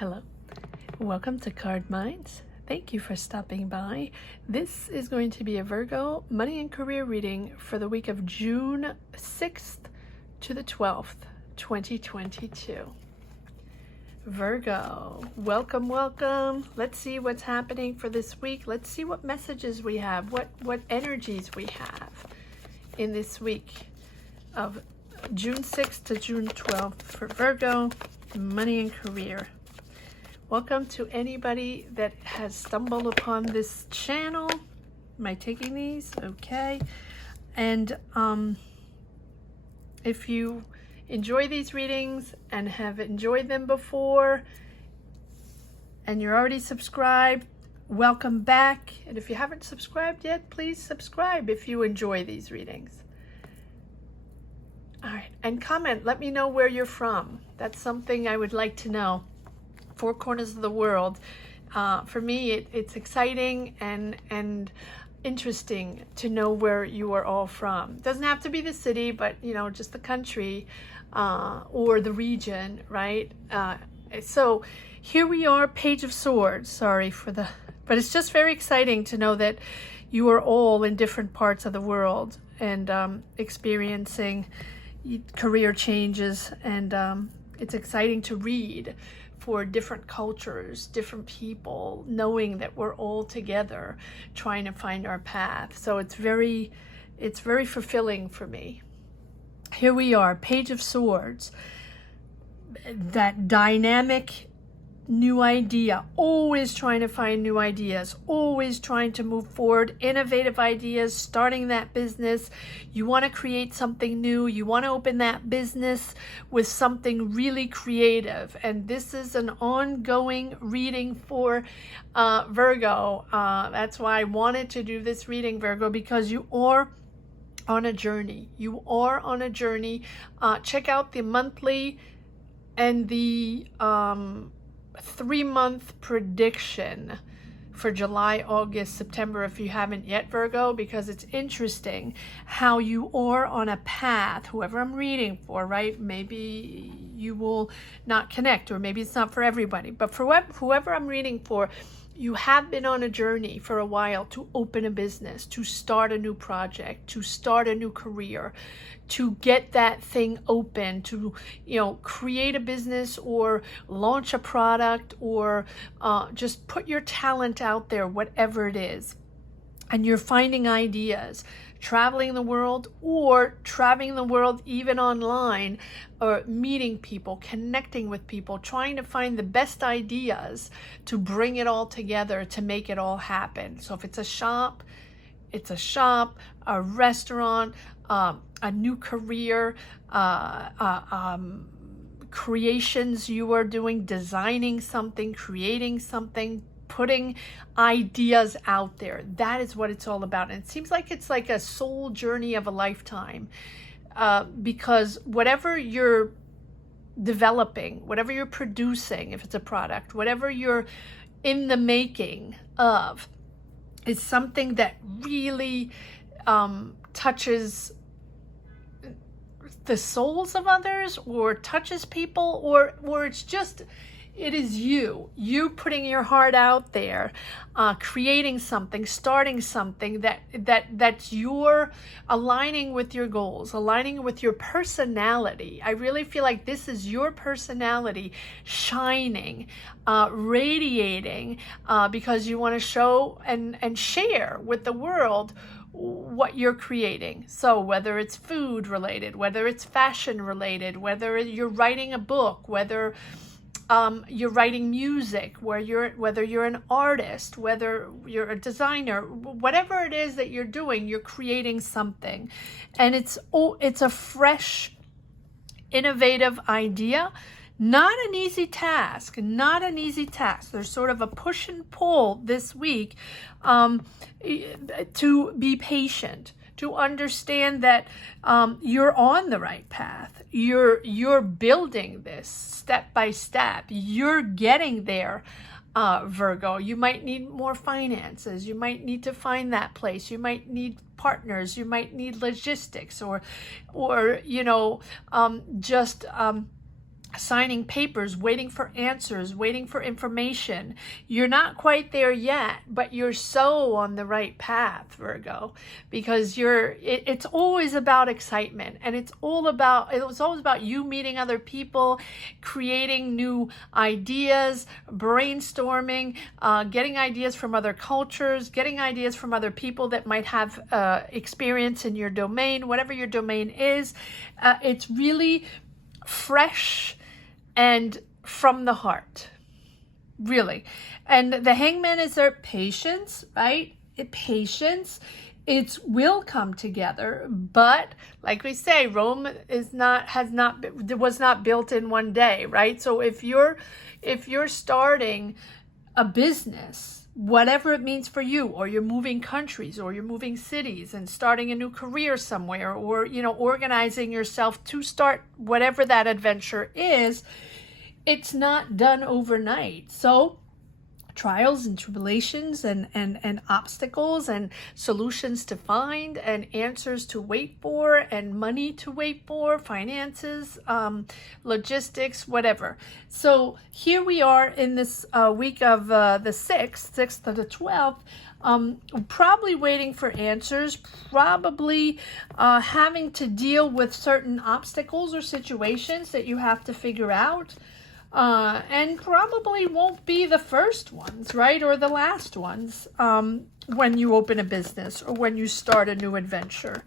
Hello, welcome to Card Minds. Thank you for stopping by. This is going to be a Virgo money and career reading for the week of June 6th to the 12th, 2022. Virgo, welcome, welcome. Let's see what's happening for this week. Let's see what messages we have, what energies we have in this week of June 6th to June 12th for Virgo, money and career. Welcome to anybody that has stumbled upon this channel. Am I taking these? Okay. And if you enjoy these readings and have enjoyed them before and you're already subscribed, welcome back. And if you haven't subscribed yet, please subscribe if you enjoy these readings. All right, and comment, let me know where you're from. That's something I would like to know. Four corners of the world. For me, it's exciting and interesting to know where you are all from. Doesn't have to be the city, but you know, just the country or the region, right? So here we are, Page of Swords. Sorry for the, but it's just very exciting to know that you are all in different parts of the world and experiencing career changes, and it's exciting to read for different cultures, different people, knowing that we're all together trying to find our path. So it's very fulfilling for me. Here we are, Page of Swords, that dynamic new idea, always trying to find new ideas, always trying to move forward, innovative ideas, starting that business. You want to create something new. You want to open that business with something really creative. And this is an ongoing reading for Virgo. That's why I wanted to do this reading, Virgo, because you are on a journey. You are on a journey. Check out the monthly and the 3-month prediction for July, August, September if you haven't yet, Virgo, because it's interesting how you are on a path, whoever I'm reading for, right? Maybe you will not connect, or maybe it's not for everybody, but for whoever I'm reading for, you have been on a journey for a while to open a business, to start a new project, to start a new career, to get that thing open, to, you know, create a business or launch a product, or just put your talent out there, whatever it is. And you're finding ideas, traveling the world, or traveling the world even online, or meeting people, connecting with people, trying to find the best ideas to bring it all together to make it all happen. So if it's a shop, it's a shop, a restaurant, a new career, creations you are doing, designing something, creating something, putting ideas out there. That is what it's all about. And it seems like it's like a soul journey of a lifetime, because whatever you're developing, whatever you're producing, if it's a product, whatever you're in the making of, is something that really touches the souls of others, or touches people, or it's just, it is you putting your heart out there, creating something, starting something that's your aligning with your goals, aligning with your personality. I really feel like this is your personality shining, radiating, because you want to show and share with the world what you're creating. So whether it's food related, whether it's fashion related, whether you're writing a book, whether you're writing music, whether you're an artist, whether you're a designer, whatever it is that you're doing, you're creating something. And it's a fresh, innovative idea. Not an easy task, not an easy task. There's sort of a push and pull this week to be patient, to understand that you're on the right path. You're building this step by step. You're getting there, Virgo. You might need more finances. You might need to find that place. You might need partners. You might need logistics, or you know, just signing papers, waiting for answers, waiting for information. You're not quite there yet, but you're so on the right path, Virgo, because it's always about excitement, and it's always about you meeting other people, creating new ideas, brainstorming, getting ideas from other cultures, getting ideas from other people that might have experience in your domain, whatever your domain is. It's really fresh and from the heart, really. And the Hangman is their patience, right? Patience. It will come together, but like we say, Rome was not built in one day, right? So if you're starting a business, whatever it means for you, or you're moving countries, or you're moving cities and starting a new career somewhere, or organizing yourself to start whatever that adventure is, it's not done overnight. So trials and tribulations and obstacles and solutions to find and answers to wait for and money to wait for, finances, logistics, whatever. So here we are in this week of the 6th to the 12th, probably waiting for answers, probably having to deal with certain obstacles or situations that you have to figure out. And probably won't be the first ones, right? Or the last ones when you open a business or when you start a new adventure.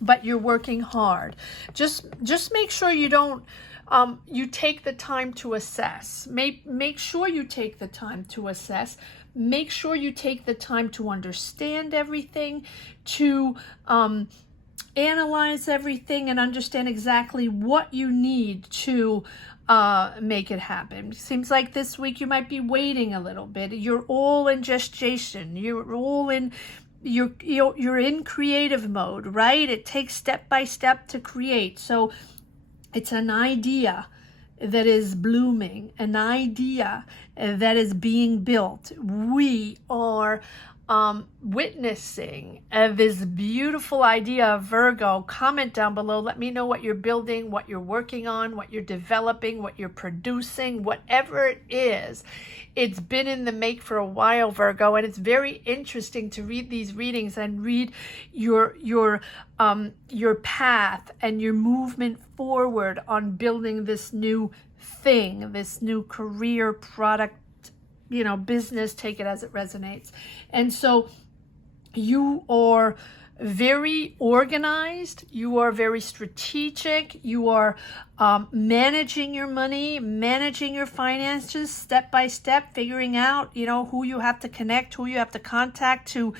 But you're working hard. Just make sure you don't, you take the time to assess. Make sure you take the time to assess. Make sure you take the time to understand everything, to analyze everything and understand exactly what you need to make it happen. Seems like this week you might be waiting a little bit. You're all in gestation. You're all in, you're in creative mode, right? It takes step by step to create. So it's an idea that is blooming, an idea that is being built. We are witnessing this beautiful idea of Virgo. Comment down below. Let me know what you're building, what you're working on, what you're developing, what you're producing, whatever it is. It's been in the make for a while, Virgo, and it's very interesting to read these readings and read your path and your movement forward on building this new thing, this new career, product, business, take it as it resonates. And so you are very organized, you are very strategic, you are managing your money, managing your finances step by step, figuring out, who you have to connect, who you have to contact to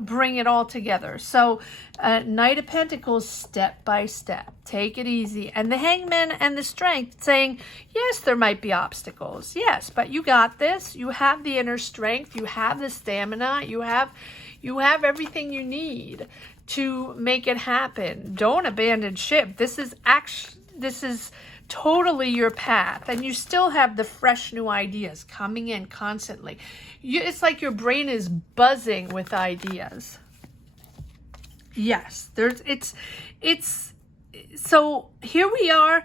bring it all together. So Knight of Pentacles, step by step, take it easy. And the Hangman and the Strength saying, yes, there might be obstacles, yes, but you got this. You have the inner strength, you have the stamina, you have everything you need to make it happen. Don't abandon ship. This is totally your path, and you still have the fresh new ideas coming in constantly. It's like your brain is buzzing with ideas. Yes, so here we are.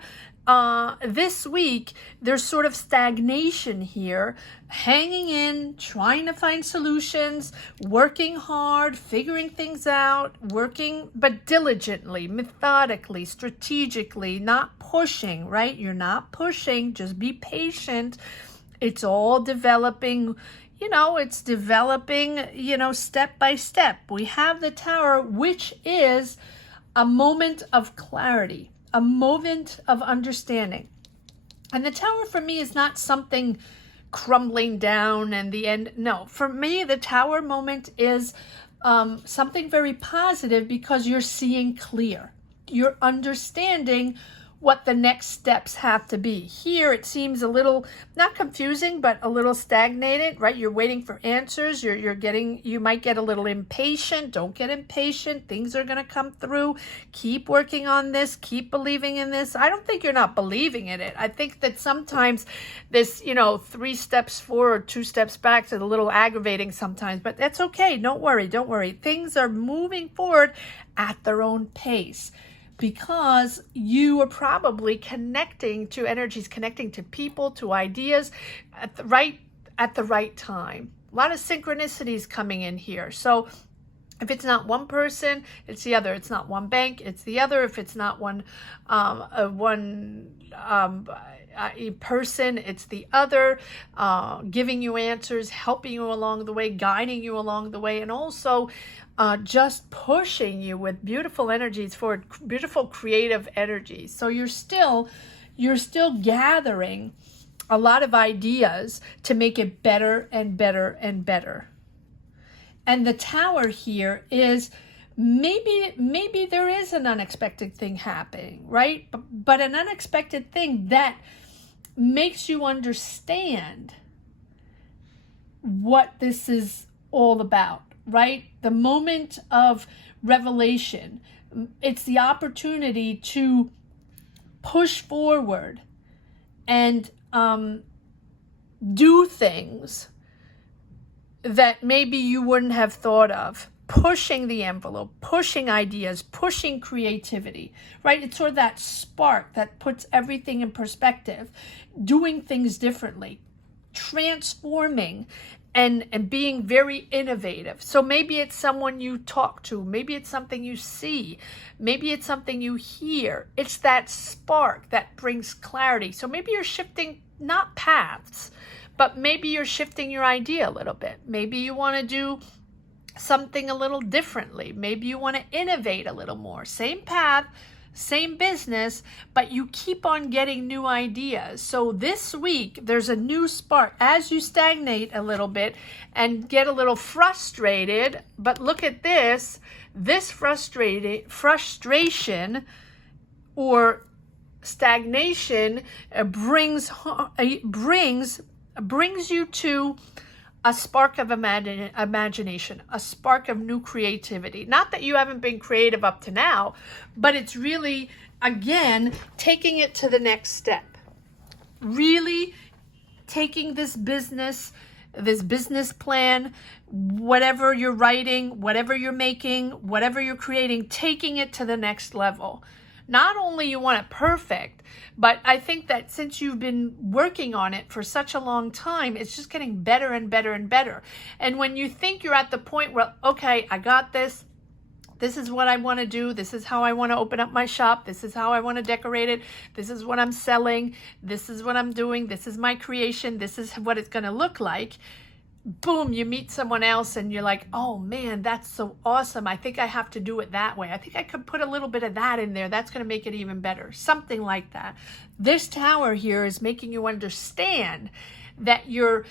This week, there's sort of stagnation here, hanging in, trying to find solutions, working hard, figuring things out, but diligently, methodically, strategically, not pushing, right? You're not pushing, just be patient. It's all developing, it's developing, step by step. We have the Tower, which is a moment of clarity, a moment of understanding. And the Tower for me is not something crumbling down and the end. No, for me, the Tower moment is something very positive because you're seeing clear. You're understanding what the next steps have to be. Here, it seems a little, not confusing, but a little stagnated, right? You're waiting for answers. You might get a little impatient. Don't get impatient. Things are going to come through. Keep working on this. Keep believing in this. I don't think you're not believing in it. I think that sometimes this, 3 steps forward, 2 steps back is a little aggravating sometimes, but that's okay. Don't worry. Things are moving forward at their own pace. because you are probably connecting to energies, connecting to people, to ideas at the right time. A lot of synchronicities coming in here. So if it's not one person, it's the other. It's not one bank, it's the other. If it's not one person, it's the other, giving you answers, helping you along the way, guiding you along the way, and also just pushing you with beautiful energies forward, beautiful creative energies. So you're still gathering a lot of ideas to make it better and better and better. And the Tower here is maybe there is an unexpected thing happening, right? But an unexpected thing that makes you understand what this is all about, right? The moment of revelation, it's the opportunity to push forward and do things that maybe you wouldn't have thought of, pushing the envelope, pushing ideas, pushing creativity, right? It's sort of that spark that puts everything in perspective, doing things differently, transforming and being very innovative. So maybe it's someone you talk to, maybe it's something you see, maybe it's something you hear. It's that spark that brings clarity. So maybe you're shifting, not paths, but maybe you're shifting your idea a little bit. Maybe you want to do something a little differently. Maybe you want to innovate a little more. Same path, same business, but you keep on getting new ideas. So this week, there's a new spark. As you stagnate a little bit and get a little frustrated, but look at this frustration or stagnation brings you to a spark of imagination, a spark of new creativity. Not that you haven't been creative up to now, but it's really, again, taking it to the next step. Really taking this business plan, whatever you're writing, whatever you're making, whatever you're creating, taking it to the next level. Not only you want it perfect, but I think that since you've been working on it for such a long time, it's just getting better and better and better. And when you think you're at the point where, okay, I got this, this is what I want to do, this is how I want to open up my shop, this is how I want to decorate it, this is what I'm selling, this is what I'm doing, this is my creation, this is what it's going to look like. Boom, you meet someone else and you're like, oh man, that's so awesome. I think I have to do it that way. I think I could put a little bit of that in there. That's going to make it even better. Something like that. This Tower here is making you understand that you're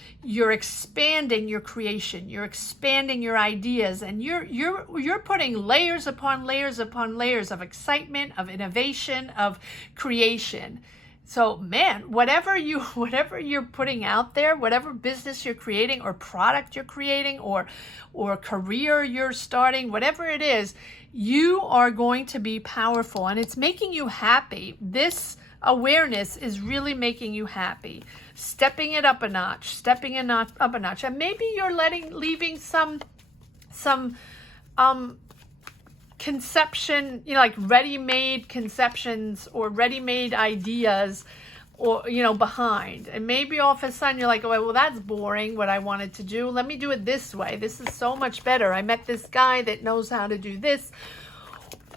expanding your creation, you're expanding your ideas, and you're putting layers upon layers upon layers of excitement, of innovation, of creation. So man, whatever you're putting out there, whatever business you're creating or product you're creating or career you're starting, whatever it is, you are going to be powerful and it's making you happy. This awareness is really making you happy. Stepping it up a notch, and maybe you're leaving some conception, like ready-made conceptions or ready-made ideas or behind, and maybe all of a sudden you're like, oh, well, that's boring what I wanted to do. Let me do it this way. This is so much better. I met this guy that knows how to do this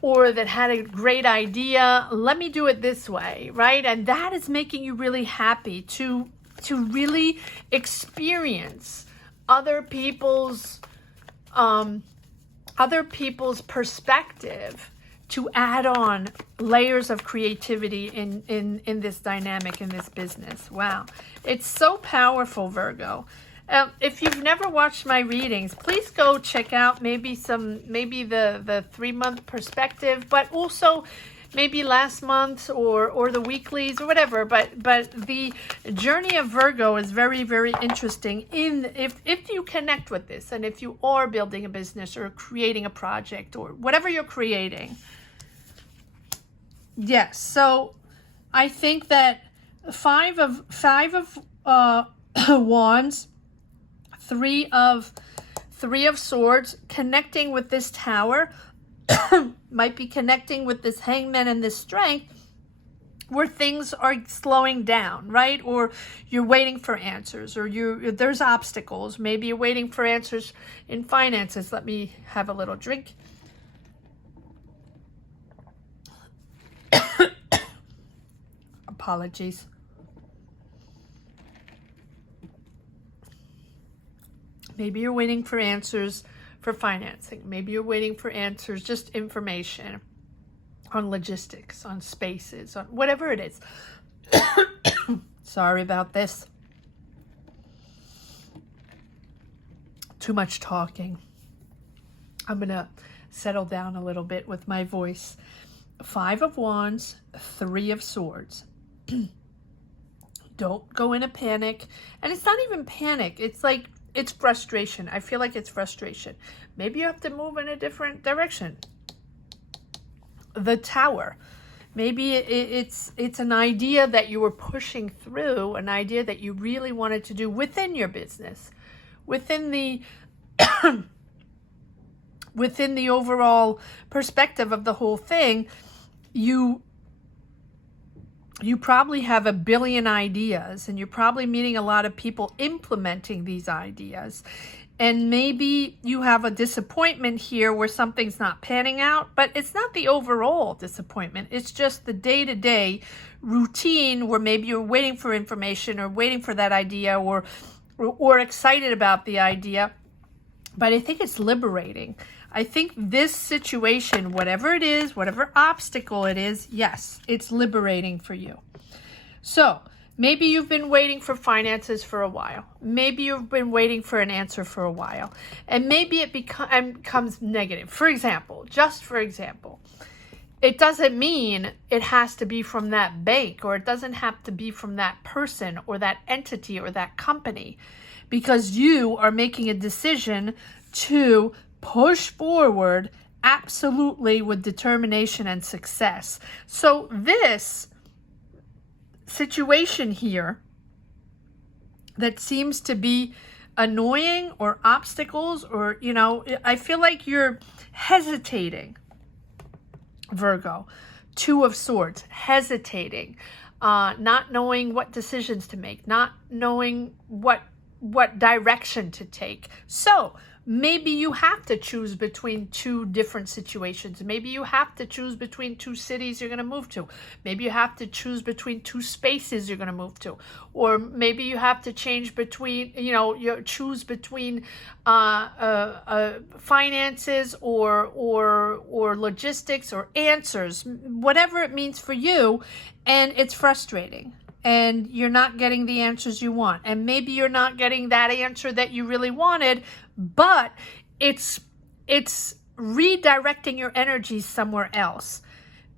or that had a great idea. Let me do it this way, right? And that is making you really happy to really experience other people's perspective, to add on layers of creativity in this dynamic, in this business. Wow, it's so powerful, Virgo. If you've never watched my readings, please go check out maybe the 3-month perspective, but also maybe last month or the weeklies or whatever. But the journey of Virgo is very, very interesting if you connect with this, and if you are building a business or creating a project or whatever you're creating. Yes, so I think that five of wands, three of swords, connecting with this Tower might be connecting with this hangman and this strength, where things are slowing down, right? Or you're waiting for answers, or there's obstacles. Maybe you're waiting for answers in finances. Let me have a little drink. Apologies. Maybe you're waiting for answers for financing. Maybe you're waiting for answers, just information on logistics, on spaces, on whatever it is. Sorry about this. Too much talking. I'm going to settle down a little bit with my voice. 5 of Wands, 3 of Swords. Don't go in a panic. And it's not even panic. It's like, it's frustration. I feel like it's frustration. Maybe you have to move in a different direction. The Tower. Maybe it's an idea that you were pushing through, an idea that you really wanted to do within your business, within the within the overall perspective of the whole thing. You probably have a billion ideas, and you're probably meeting a lot of people implementing these ideas. And maybe you have a disappointment here where something's not panning out, but it's not the overall disappointment. It's just the day-to-day routine where maybe you're waiting for information or waiting for that idea or excited about the idea. But I think it's liberating. I think this situation, whatever it is, whatever obstacle it is, yes, it's liberating for you. So maybe you've been waiting for finances for a while. Maybe you've been waiting for an answer for a while. And maybe it becomes negative. For example, just for example, it doesn't mean it has to be from that bank, or it doesn't have to be from that person or that entity or that company, because you are making a decision to push forward absolutely with determination and success. So this situation here that seems to be annoying or obstacles, or, you know, I feel like you're hesitating, Virgo. 2 of Swords, hesitating, not knowing what decisions to make, not knowing what direction to take. So maybe you have to choose between 2 different situations. Maybe you have to choose between 2 cities you're going to move to. Maybe you have to choose between 2 spaces you're going to move to. Or maybe you have to change between, you know, you choose between finances or logistics or answers, whatever it means for you. And it's frustrating. And you're not getting the answers you want. And maybe you're not getting that answer that you really wanted, but it's redirecting your energies somewhere else.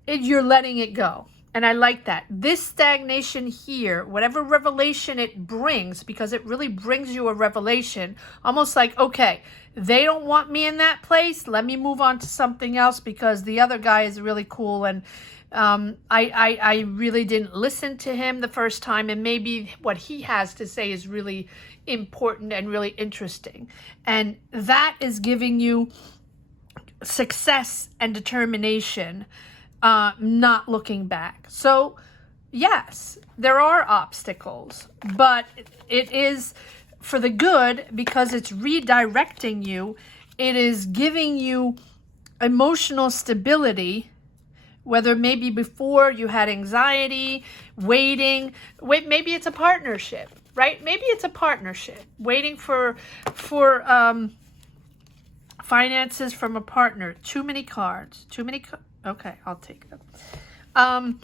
You're letting it go. And I like that. This stagnation here, whatever revelation it brings, because it really brings you a revelation, almost like, okay, they don't want me in that place. Let me move on to something else because the other guy is really cool, and I really didn't listen to him the first time, and maybe what he has to say is really important and really interesting. And that is giving you success and determination, not looking back. So yes, there are obstacles, but it is for the good because it's redirecting you. It is giving you emotional stability, whether maybe before you had anxiety, waiting. Maybe it's a partnership, right? Maybe it's a partnership, waiting for finances from a partner. Too many cards. Okay, I'll take them.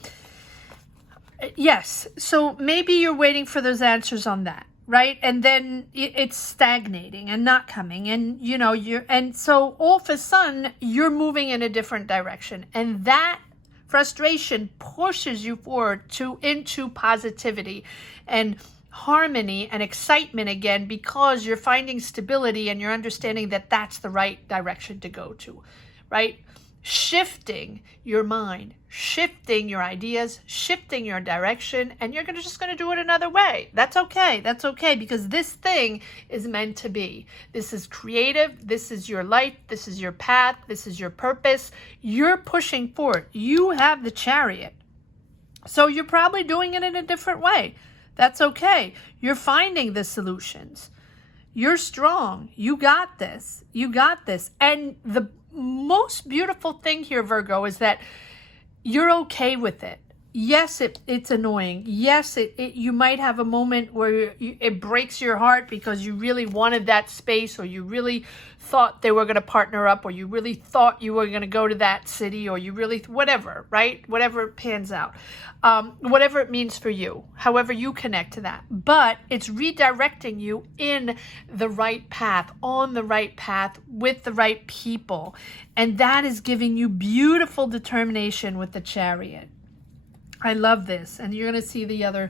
Yes, so maybe you're waiting for those answers on that, right? And then it's stagnating and not coming, and you know, and so all of a sudden you're moving in a different direction, and that frustration pushes you forward into positivity and harmony and excitement again, because you're finding stability and you're understanding that that's the right direction to go to, right? shifting your mind, shifting your ideas, shifting your direction, and you're just going to do it another way. That's okay. That's okay, because this thing is meant to be. This is creative. This is your life. This is your path. This is your purpose. You're pushing forward. You have the Chariot. So you're probably doing it in a different way. That's okay. You're finding the solutions. You're strong. You got this. You got this. And the most beautiful thing here, Virgo, is that you're okay with it. Yes, it's annoying. Yes, you might have a moment where it breaks your heart because you really wanted that space, or you really thought they were going to partner up, or you really thought you were going to go to that city, or you really, whatever, right? Whatever pans out, whatever it means for you, however you connect to that. But it's redirecting you in the right path, on the right path, with the right people. And that is giving you beautiful determination with the Chariot. I love this. And you're going to see the other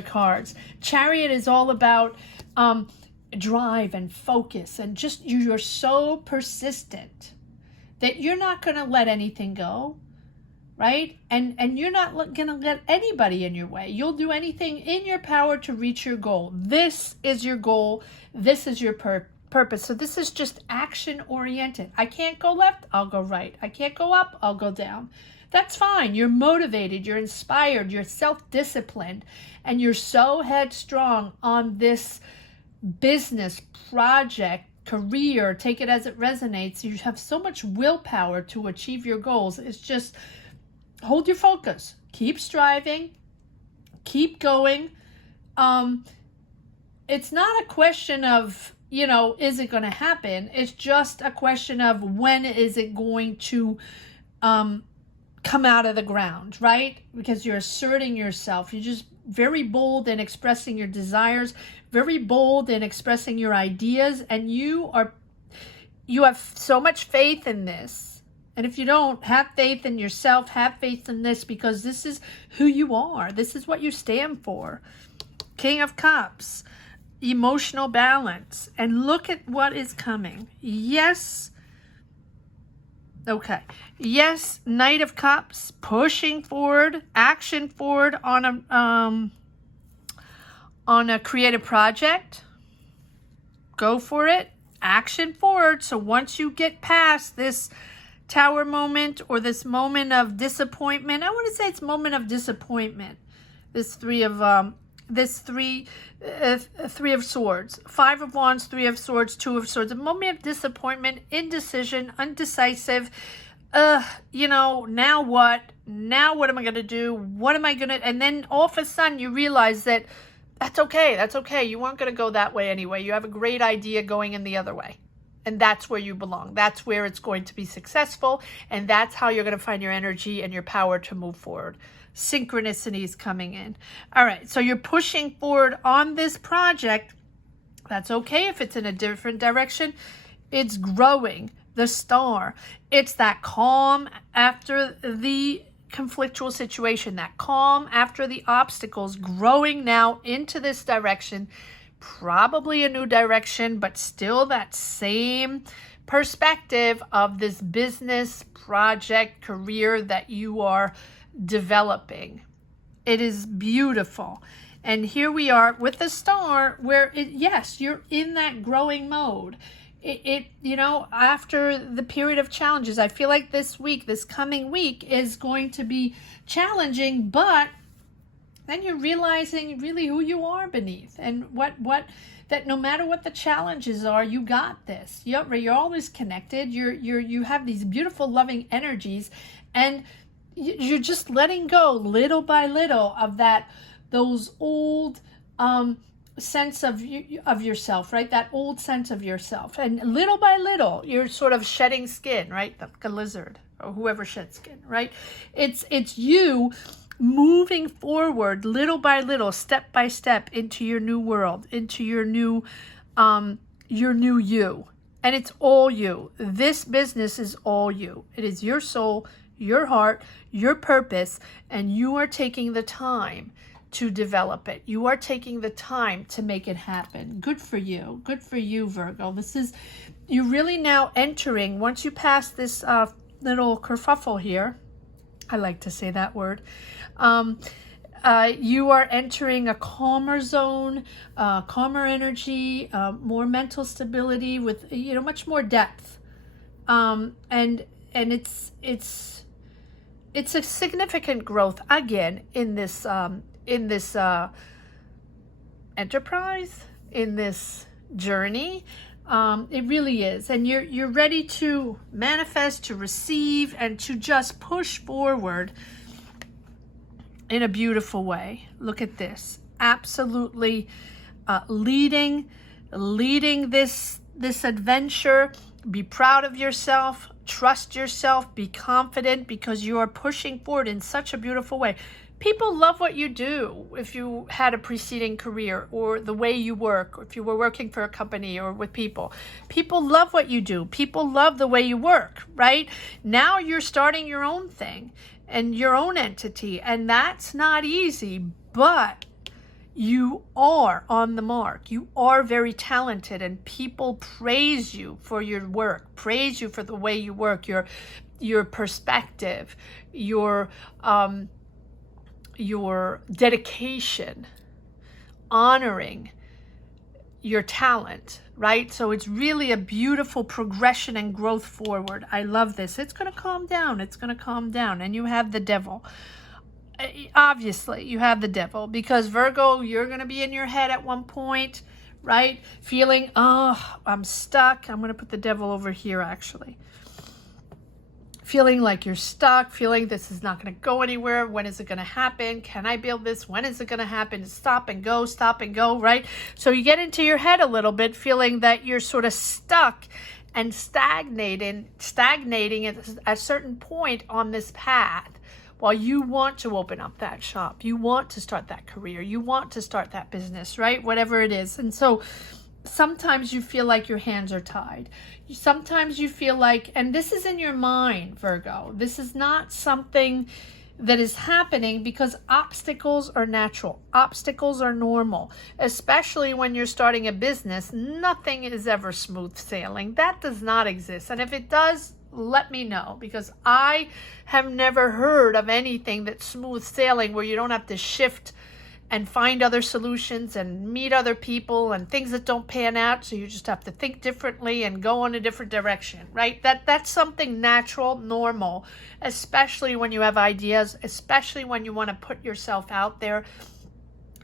cards. Chariot is all about drive and focus, and just you're so persistent that you're not going to let anything go, right? And you're not going to let anybody in your way. You'll do anything in your power to reach your goal. This is your goal. This is your purpose. So this is just action oriented. I can't go left, I'll go right. I can't go up, I'll go down. That's fine. You're motivated, you're inspired, you're self-disciplined, and you're so headstrong on this business, project, career, take it as it resonates. You have so much willpower to achieve your goals. It's just hold your focus, keep striving, keep going. It's not a question of, is it going to happen? It's just a question of when is it going to come out of the ground, right? Because you're asserting yourself. You're just very bold in expressing your desires, very bold in expressing your ideas, and you have so much faith in this. And if you don't, have faith in yourself, have faith in this, because this is who you are. This is what you stand for. King of Cups, emotional balance. And look at what is coming. Yes. Okay. Yes, Knight of Cups, pushing forward, action forward on a creative project. Go for it. Action forward. So once you get past this Tower moment, or this moment of disappointment, I want to say it's moment of disappointment. This three of Swords, Five of Wands, Three of Swords, Two of Swords. A moment of disappointment, indecision, undecisive. Now what? Now what am I going to do? What am I going to... And then all of a sudden you realize that that's okay. That's okay. You weren't going to go that way anyway. You have a great idea going in the other way. And that's where you belong. That's where it's going to be successful. And that's how you're going to find your energy and your power to move forward. Synchronicity is coming in. All right. So you're pushing forward on this project. That's okay if it's in a different direction. It's growing. The Star. It's that calm after the conflictual situation. That calm after the obstacles, growing now into this direction. Probably a new direction, but still that same perspective of this business, project, career that you are developing. It is beautiful. And here we are with the Star, where yes, you're in that growing mode. After the period of challenges, I feel like this coming week is going to be challenging, but then you're realizing really who you are beneath, and that no matter what the challenges are, you got this. You're always connected. You have these beautiful, loving energies, and you're just letting go little by little of those old sense of yourself, right? That old sense of yourself, and little by little, you're sort of shedding skin, right? Like a lizard or whoever sheds skin, right? It's you moving forward little by little, step by step, into your new world, into your new you. And it's all you. This business is all you. It is your soul, your heart, your purpose, and you are taking the time to develop it. You are taking the time to make it happen. Good for you. Good for you, Virgo. You're really now entering, once you pass this little kerfuffle here. I like to say that word. You are entering a calmer zone, calmer energy, more mental stability with, you know, much more depth. And it's a significant growth again in this enterprise, in this journey. It really is. And you're ready to manifest, to receive, and to just push forward in a beautiful way. Look at this. Absolutely leading this adventure. Be proud of yourself. Trust yourself. Be confident, because you are pushing forward in such a beautiful way. People love what you do if you had a preceding career, or the way you work, or if you were working for a company or with people. People love what you do. People love the way you work, right? Now you're starting your own thing and your own entity, and that's not easy, but you are on the mark. You are very talented, and people praise you for your work, praise you for the way you work, your perspective, your dedication, honoring your talent, right? So it's really a beautiful progression and growth forward. I love this. It's going to calm down. It's going to calm down. And you have the devil. Obviously, you have the devil, because Virgo, you're going to be in your head at one point, right? Feeling, oh, I'm stuck. I'm going to put the devil over here, actually. Feeling like you're stuck, feeling this is not going to go anywhere. When is it going to happen? Can I build this? When is it going to happen? Stop and go, right? So you get into your head a little bit, feeling that you're sort of stuck and stagnating at a certain point on this path, while you want to open up that shop. You want to start that career. You want to start that business, right? Whatever it is. And so sometimes you feel like your hands are tied. Sometimes you feel like, and this is in your mind, Virgo, this is not something that is happening, because obstacles are natural. Obstacles are normal, especially when you're starting a business. Nothing is ever smooth sailing. That does not exist. And if it does, let me know, because I have never heard of anything that's smooth sailing, where you don't have to shift and find other solutions and meet other people and things that don't pan out. So you just have to think differently and go in a different direction, right? That's something natural, normal, especially when you have ideas, especially when you want to put yourself out there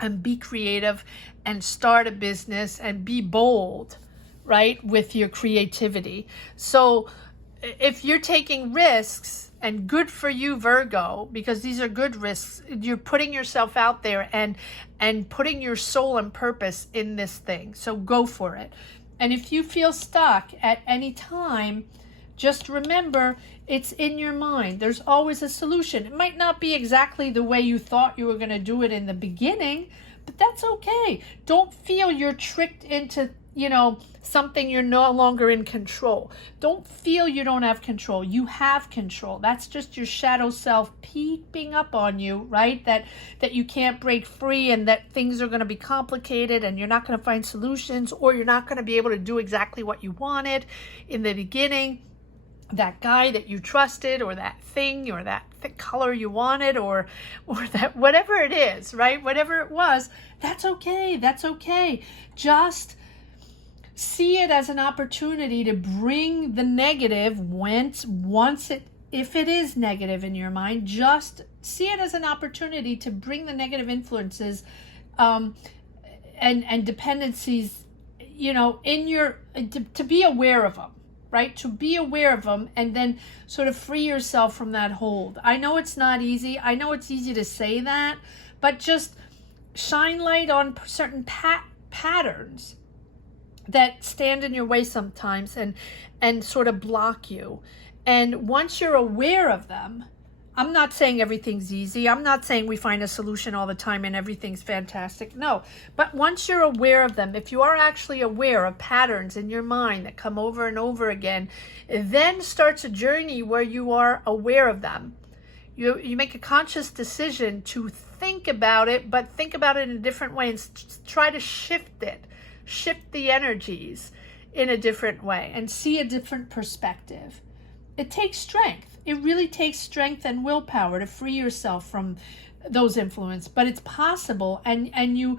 and be creative and start a business and be bold, right? With your creativity. So if you're taking risks, and good for you, Virgo, because these are good risks. You're putting yourself out there and putting your soul and purpose in this thing. So go for it. And if you feel stuck at any time, just remember, it's in your mind. There's always a solution. It might not be exactly the way you thought you were going to do it in the beginning, but that's okay. Don't feel you're tricked into, something you're no longer in control. Don't feel you don't have control. You have control. That's just your shadow self peeping up on you, right? That you can't break free, and that things are going to be complicated, and you're not going to find solutions, or you're not going to be able to do exactly what you wanted in the beginning. That guy that you trusted, or that thing, or that color you wanted, or that whatever it is, right? Whatever it was, that's okay. That's okay. Just see it as an opportunity to bring the negative if it is negative in your mind. Just see it as an opportunity to bring the negative influences and dependencies, in your to be aware of them. Right? To be aware of them, and then sort of free yourself from that hold. I know it's not easy. I know it's easy to say that, but just shine light on certain patterns that stand in your way sometimes and sort of block you. And once you're aware of them, I'm not saying everything's easy. I'm not saying we find a solution all the time and everything's fantastic. No, but once you're aware of them, if you are actually aware of patterns in your mind that come over and over again, then starts a journey where you are aware of them. You make a conscious decision to think about it, but think about it in a different way and try to shift the energies in a different way and see a different perspective. it takes strength. It really takes strength and willpower to free yourself from those influences, but it's possible, and you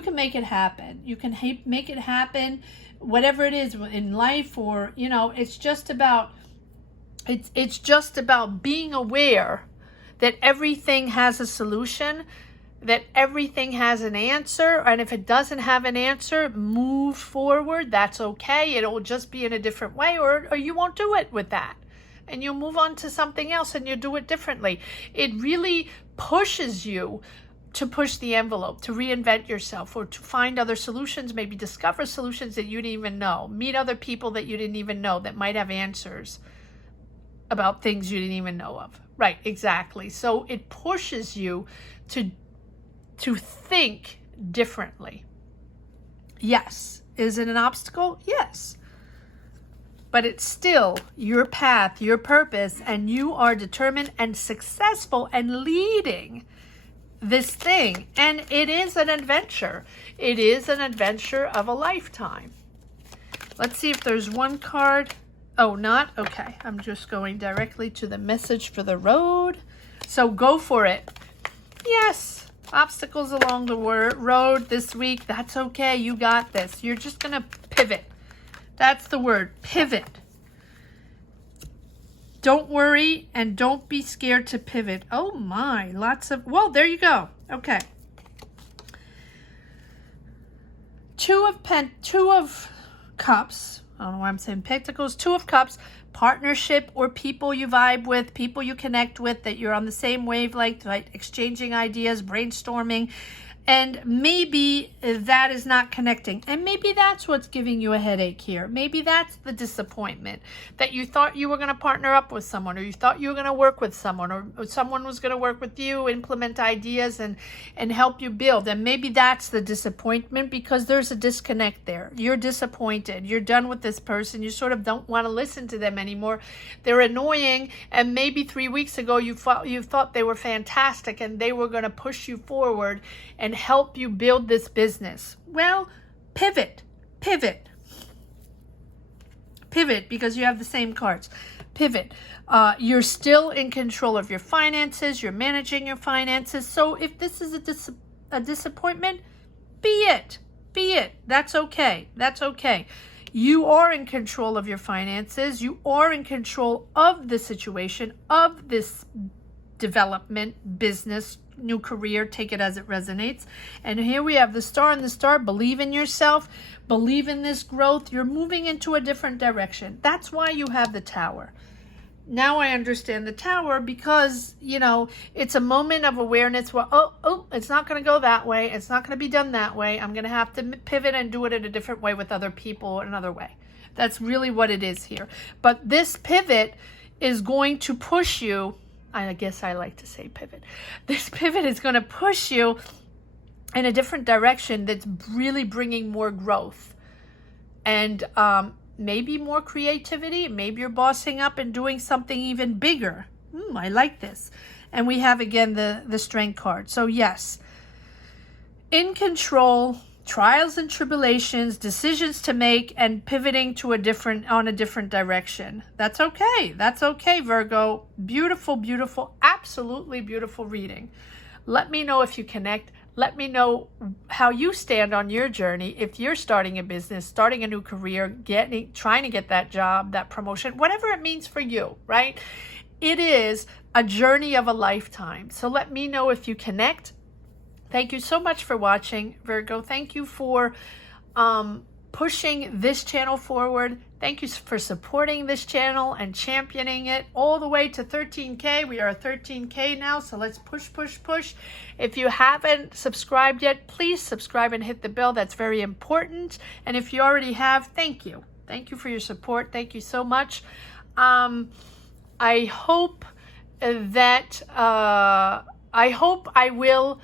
can make it happen. You can make it happen, whatever it is in life, or it's just about being aware that everything has a solution, that everything has an answer, and if it doesn't have an answer, move forward. That's okay. It'll just be in a different way, or you won't do it with that, and you'll move on to something else and you'll do it differently. It really pushes you to push the envelope, to reinvent yourself, or to find other solutions, maybe discover solutions that you didn't even know, meet other people that you didn't even know that might have answers about things you didn't even know of. Right, exactly. So it pushes you to think differently. Yes. Is it an obstacle? Yes. But it's still your path, your purpose, and you are determined and successful and leading this thing. And it is an adventure. It is an adventure of a lifetime. Let's see if there's one card. Oh, not? Okay. I'm just going directly to the message for the road. So go for it. Yes. Obstacles along the road this week. That's okay. You got this. You're just going to pivot. That's the word. Pivot. Don't worry and don't be scared to pivot. Oh my. Lots of... Well, there you go. Okay. Two of Cups. I don't know why I'm saying Pentacles. Two of Cups. Partnership or people you vibe with, people you connect with, that you're on the same wavelength, like exchanging ideas, brainstorming. And maybe that is not connecting. And maybe that's what's giving you a headache here. Maybe that's the disappointment, that you thought you were going to partner up with someone, or you thought you were going to work with someone, or someone was going to work with you, implement ideas and help you build. And maybe that's the disappointment, because there's a disconnect there. You're disappointed. You're done with this person. You sort of don't want to listen to them anymore. They're annoying. And maybe 3 weeks ago you thought they were fantastic and they were going to push you forward and help you build this business. Well, pivot, because you have the same cards. Pivot. You're still in control of your finances. You're managing your finances. So if this is a disappointment, be it. That's okay. You are in control of your finances. You are in control of the situation, of this development, business, new career. Take it as it resonates. And here we have the Star and the Star. Believe in yourself. Believe in this growth. You're moving into a different direction. That's why you have the Tower. Now I understand the Tower, because, it's a moment of awareness where, it's not going to go that way. It's not going to be done that way. I'm going to have to pivot and do it in a different way with other people, another way. That's really what it is here. But this pivot is going to push you. I guess I like to say pivot. This pivot is going to push you in a different direction that's really bringing more growth and maybe more creativity. Maybe you're bossing up and doing something even bigger. I like this. And we have, again, the Strength card. So yes, in control, trials and tribulations, decisions to make, and pivoting to a different direction. That's okay, Virgo. Beautiful, absolutely beautiful reading. Let me know if you connect. Let me know how you stand on your journey. If you're starting a business, starting a new career, trying to get that job, that promotion, whatever it means for you, right? It is a journey of a lifetime. So let me know if you connect. Thank you so much for watching, Virgo. Thank you for pushing this channel forward. Thank you for supporting this channel and championing it all the way to 13K. We are at 13K now, so let's push. If you haven't subscribed yet, please subscribe and hit the bell. That's very important. And if you already have, thank you. Thank you for your support. Thank you so much. I hope I will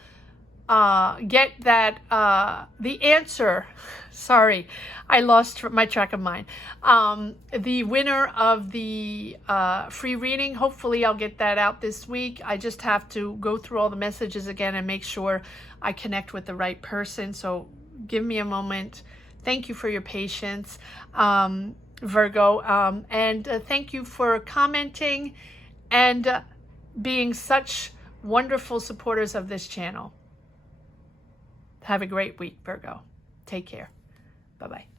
get that the answer. Sorry, I lost my track of mind. The winner of the free reading, hopefully I'll get that out this week. I just have to go through all the messages again and make sure I connect with the right person. So give me a moment. Thank you for your patience. Virgo. And thank you for commenting and being such wonderful supporters of this channel. Have a great week, Virgo. Take care. Bye-bye.